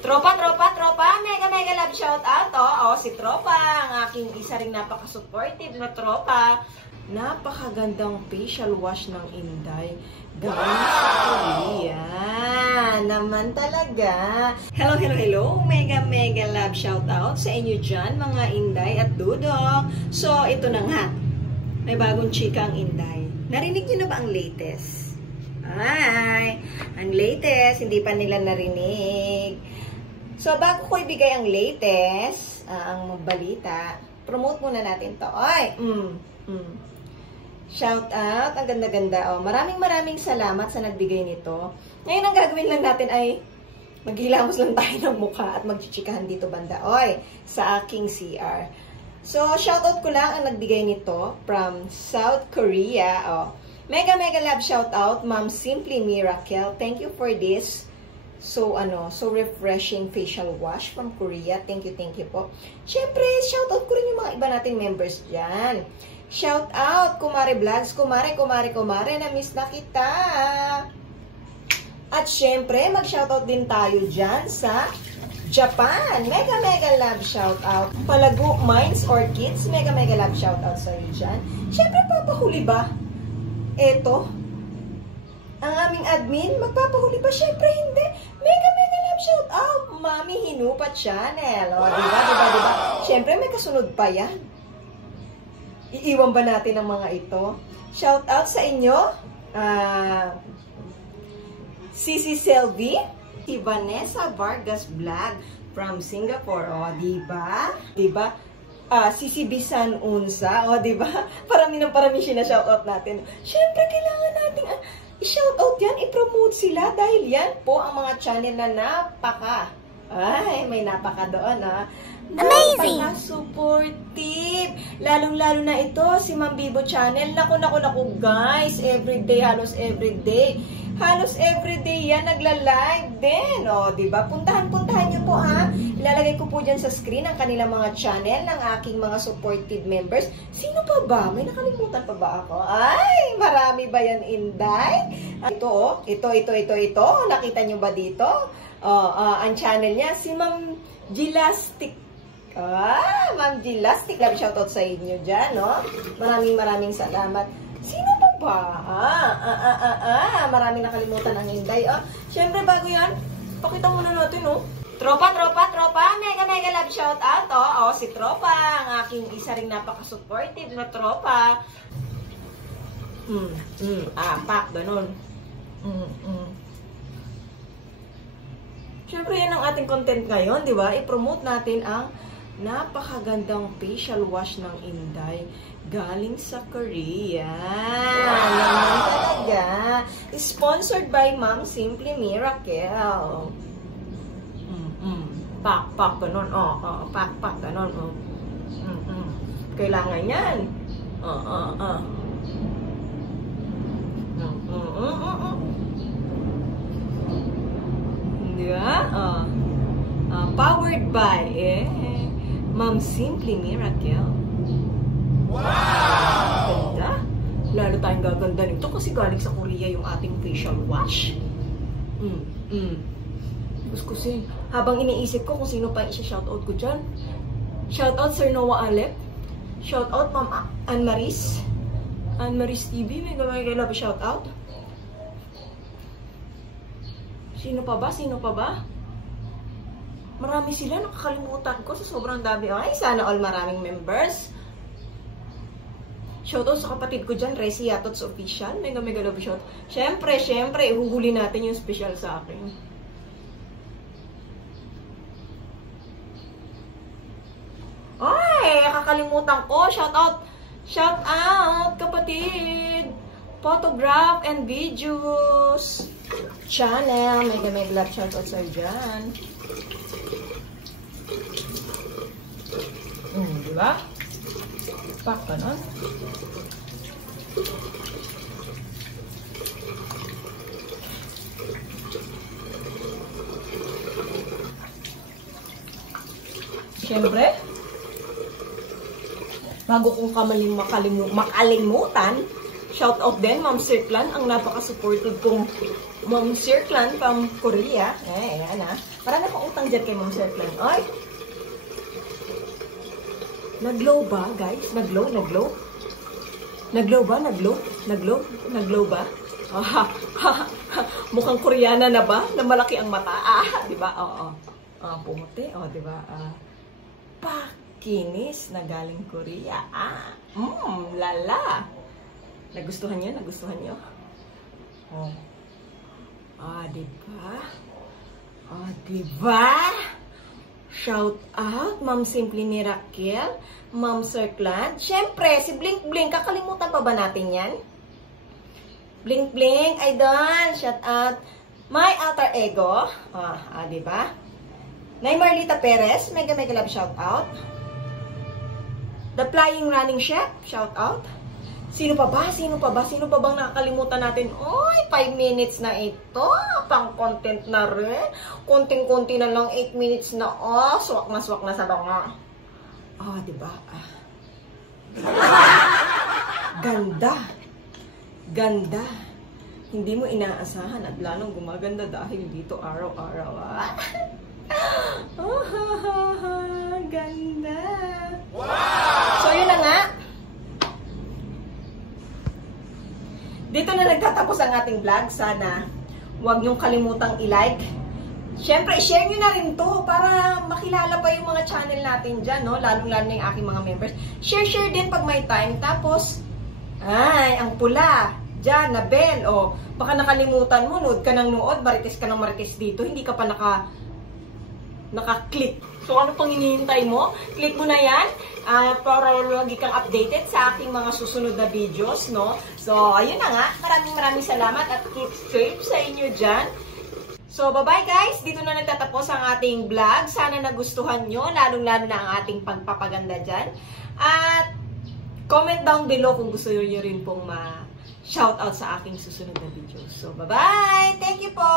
Tropa, mega love shout out, si Tropa, ang aking isa ring napaka-supportive na tropa. Napakagandang facial wash ng Inday. Galing sa Korea. Naman talaga. Hello, mega love shout out sa inyo dyan, mga Inday at Dudok. So, ito na nga. May bagong chika ang Inday. Narinig niyo na ba ang latest? Ay, ang latest, hindi pa nila narinig. So, bago ko ibigay ang latest, ang balita, promote muna natin to. Ay, shout out, ang ganda-ganda. Maraming salamat sa nagbigay nito. Ngayon, ang gagawin lang natin ay maghilamos lang tayo ng mukha at magchichikahan dito banda. Sa aking CR. So, shout out ko lang ang nagbigay nito from South Korea. Mega love shout out, Ma'am Simply Miracle. Thank you for this. So refreshing facial wash from Korea. Thank you po. Syempre, shout out ko rin yung mga iba nating members dyan. Shout out, Kumare Vlogs, kumare, na-miss na kita. At syempre, mag-shout out din tayo dyan sa Japan. Mega love shout out. Palago Minds Orchids, mega love shout out sa iyo dyan. Syempre, papahuli ba? Eto, ang aming admin, magpapahuli ba? Syempre, hindi. Mega love shout out, Mami Hinupa Channel. Diba? Syempre, may kasunod pa yan. Iiwan ba natin ang mga ito? Shout out sa inyo, Sisi Selvi, si Vanessa Vargas Vlog from Singapore. Diba? Sisi Bisan Unsa. Diba? Parami siya na shout out natin. Syempre, kailangan natin i-shoutout yan, i-promote sila dahil yan po ang mga channel na may napaka doon Amazing! Napaka-supportive. Lalong-lalo na ito, si Ma'am Bibo Channel. Naku guys, halos everyday yan, nagla-live din. Diba? Puntahan nyo po Ilalagay ko po dyan sa screen ang kanilang mga channel ng aking mga supportive members. Sino pa ba? May nakalimutan pa ba ako? Ay, marami ba yan, Inday? Ito. Nakita nyo ba dito? Ang channel niya, si Ma'am Gilastic. Ma'am Gilastic, love shoutout sa inyo dyan, Maraming salamat. Sino pa ba? Maraming nakalimutan ang Inday, Siyempre, bago yan, pakita muna natin, Tropa, mega love shout out, si Tropa, ang aking isa ring napaka-supportive na tropa. Pak, ganun. Siyempre, yan ang ating content ngayon, di ba? I-promote natin ang napakagandang facial wash ng Inday galing sa Korea. Naman talaga. Sponsored by Ma'am Simply Miracle. Pak, ganun. Pak, ganun. Kailangan yan. Diba? Powered by Ma'am Simply Miracle. Wow! Ganda. Lalo tayong gaganda nito kasi galing sa Korea yung ating facial wash. Kasi habang iniisip ko kung sino pa i-shoutout ko dyan. Shoutout Sir Noah Alep. Shoutout Ma'am Anne-Maris TV. Mega love shoutout. Sino pa ba? Marami sila, nakakalimutan ko sa sobrang dami. Ay, sana all maraming members. Shoutout sa kapatid ko dyan, Resi Yatots Official. Mega love shout. Syempre, ihuhuli natin yung special sa akin. Ay, kakalimutan ko. Shout out, kapatid. Photograph and Videos Channel. Mega love shout out sa'yo dyan. Diba? Pak ka nun. Siyempre, bago kong makalimutan, shout out din, Ma'am Sirklan, ang napaka-supportive kong Ma'am Sirklan from Korea. Ayan ha. Marami akong utang dyan kay Ma'am Sirklan. Ay! Nag-glow ba, guys? Nag-glow? Nag-glow? Nag-glow ba? Nag-glow? Nag-glow? Nag-glow ba? Mukhang Koreana na ba? Na malaki ang mata. Diba? Oo. Pumuti. Diba? Pakinis na galing Korea. Lala. Nagustuhan nyo? Nagustuhan nyo? Diba? Diba? Shout out, Ma'am Simply ni Raquel, Ma'am Sirklan. Siyempre, si Blink Blink, kakalimutan pa ba natin yan? Blink Blink, idol, shout out. My alter ego, diba? Nay Marlita Perez, mega love shout out. The Flying Running Chef, shout out. Sino pa ba? Sino pa ba? Sino pa bang nakakalimutan natin? Oy, 5 minutes na ito. Pang content na rin. Konting-konti na lang 8 minutes na. Swak na sa banga. Diba? Ganda. Ganda. Hindi mo inaasahan at lalong gumaganda dahil dito araw-araw. Ganda. Wow! So, yun na nga. Dito na nagtatapos ang ating vlog. Sana huwag niyong kalimutang i-like. Siyempre, i-share nyo na rin to para makilala pa yung mga channel natin dyan, no? Lalo-lalo na yung aking mga members. Share din pag may time. Tapos, ang pula. Dyan, na bell. Baka nakalimutan mo, nood ka ng nood, marites ka ng marites dito. Hindi ka pa naka-click. So, ano pang hinihintay mo? Click mo na yan. Para lagi kang updated sa aking mga susunod na videos, no? So, ayun na nga. Maraming salamat at keep safe sa inyo dyan. So, bye-bye guys. Dito na nagtatapos ang ating vlog. Sana nagustuhan nyo, lalong-lalo na ang ating pagpapaganda dyan. At comment down below kung gusto nyo rin pong ma-shoutout sa aking susunod na videos. So, bye-bye! Thank you po!